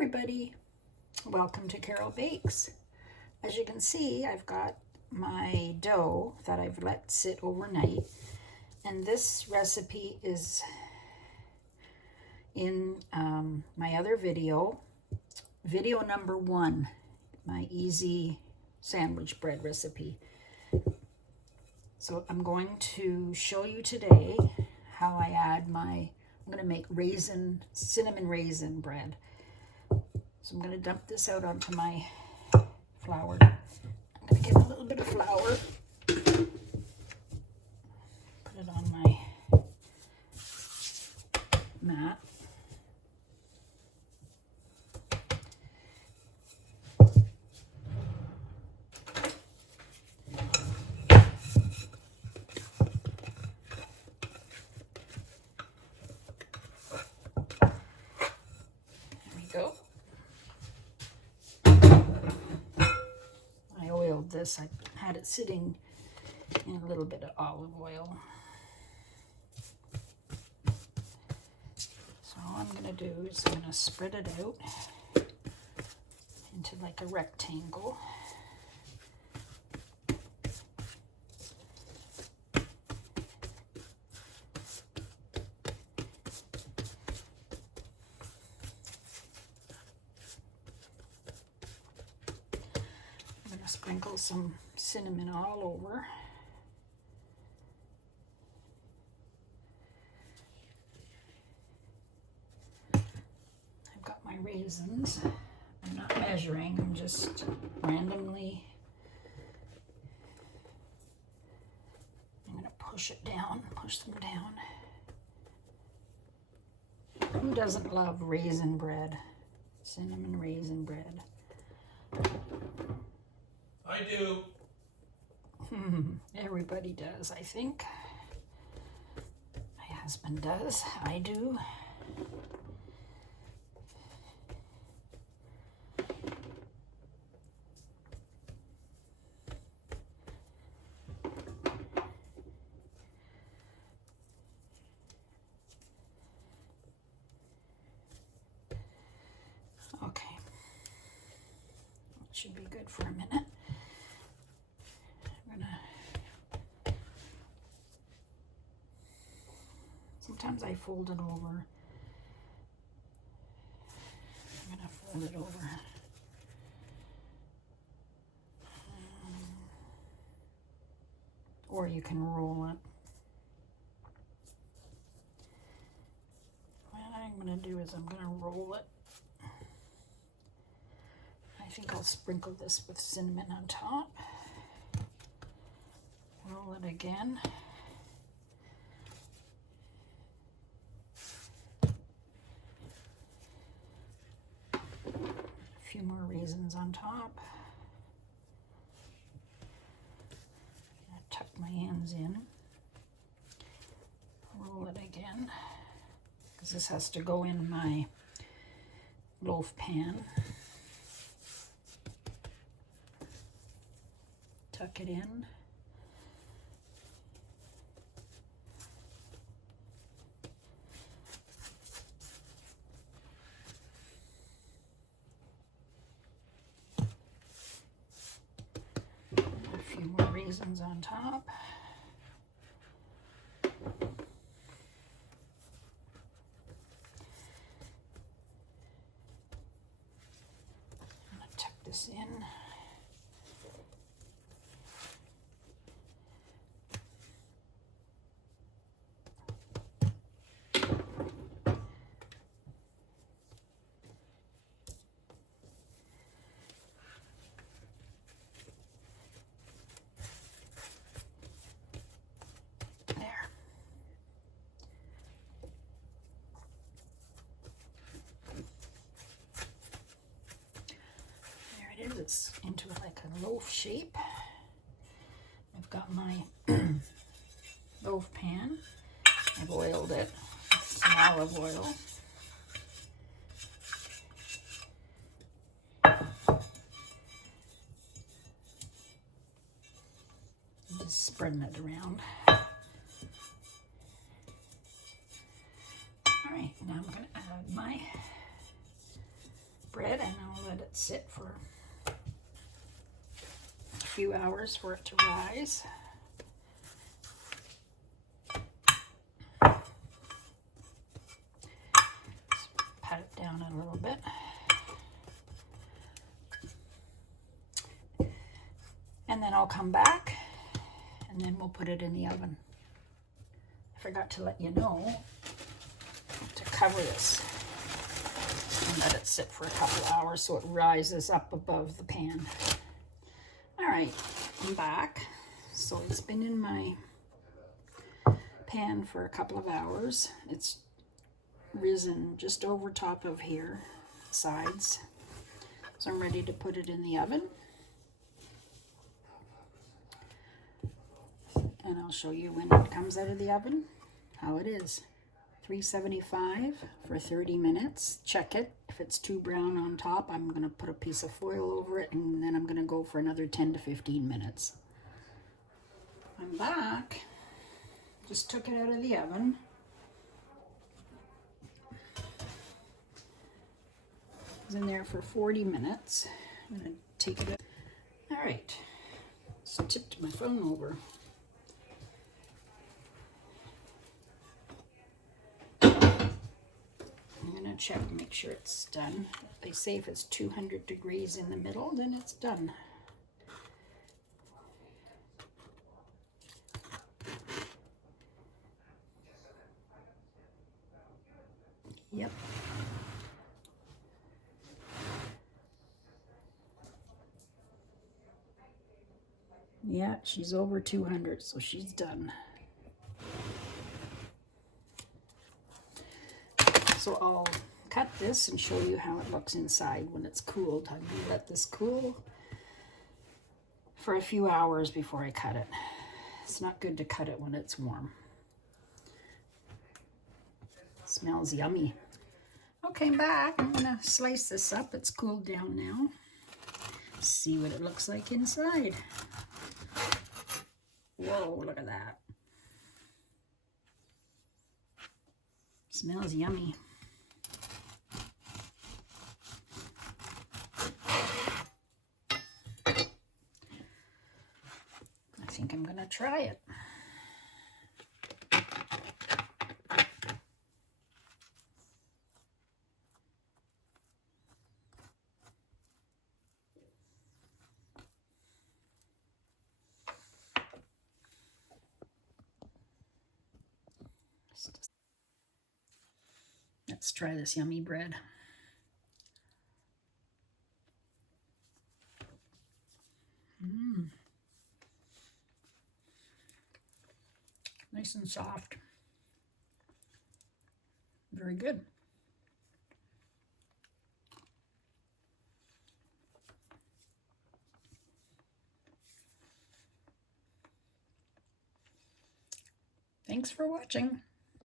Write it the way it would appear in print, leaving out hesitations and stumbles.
everybody, welcome to Carol Bakes. As you can see, I've got my dough that I've let sit overnight, and this recipe is in my other video number 1, my easy sandwich bread recipe. So I'm going to show you today how I add I'm going to make cinnamon raisin bread. So I'm going to dump this out onto my flour. I'm going to get a little bit of flour, put it on my mat. Go. I oiled this. I had it sitting in a little bit of olive oil. So all I'm going to do is I'm going to spread it out into like a rectangle. Sprinkle some cinnamon all over. I've got my raisins. I'm not measuring, I'm just randomly. I'm going to push them down. Who doesn't love raisin bread? Cinnamon raisin bread. I do. Everybody does, I think. My husband does. I do. Okay. That should be good for a minute. Sometimes I fold it over. I'm going to fold it over. Or you can roll it. What I'm going to do is I'm going to roll it. I think I'll sprinkle this with cinnamon on top. Roll it again. A few more raisins on top. Tuck my ends in. Roll it again, because this has to go in my loaf pan. Tuck it in. A few more raisins on top. I'm going to tuck this in. It's into like a loaf shape. I've got my loaf pan. I've oiled it with some olive oil. Just spreading it around. All right, now I'm going to add my bread, and I'll let it sit for a few hours for it to rise. Just pat it down a little bit. And then I'll come back and then we'll put it in the oven. I forgot to let you know to cover this and let it sit for a couple hours so it rises up above the pan. All right, I'm back. So it's been in my pan for a couple of hours. It's risen just over top of here, sides. So I'm ready to put it in the oven. And I'll show you when it comes out of the oven, how it is. 375 for 30 minutes. Check it. If it's too brown on top, I'm going to put a piece of foil over it, and then I'm going to go for another 10 to 15 minutes. I'm back. Just took it out of the oven. It was in there for 40 minutes. I'm going to take it out. All right. So tipped my phone over. I'm going to check and make sure it's done. They say if it's 200 degrees in the middle, then it's done. Yep. Yeah, she's over 200, so she's done. So I'll cut this and show you how it looks inside when it's cooled. I'm going to let this cool for a few hours before I cut it. It's not good to cut it when it's warm. It smells yummy. Okay, I'm back. I'm going to slice this up. It's cooled down now. See what it looks like inside. Whoa, look at that. Smells yummy. I think I'm gonna try it. Let's try this yummy bread. Nice and soft. Very good. Thanks for watching.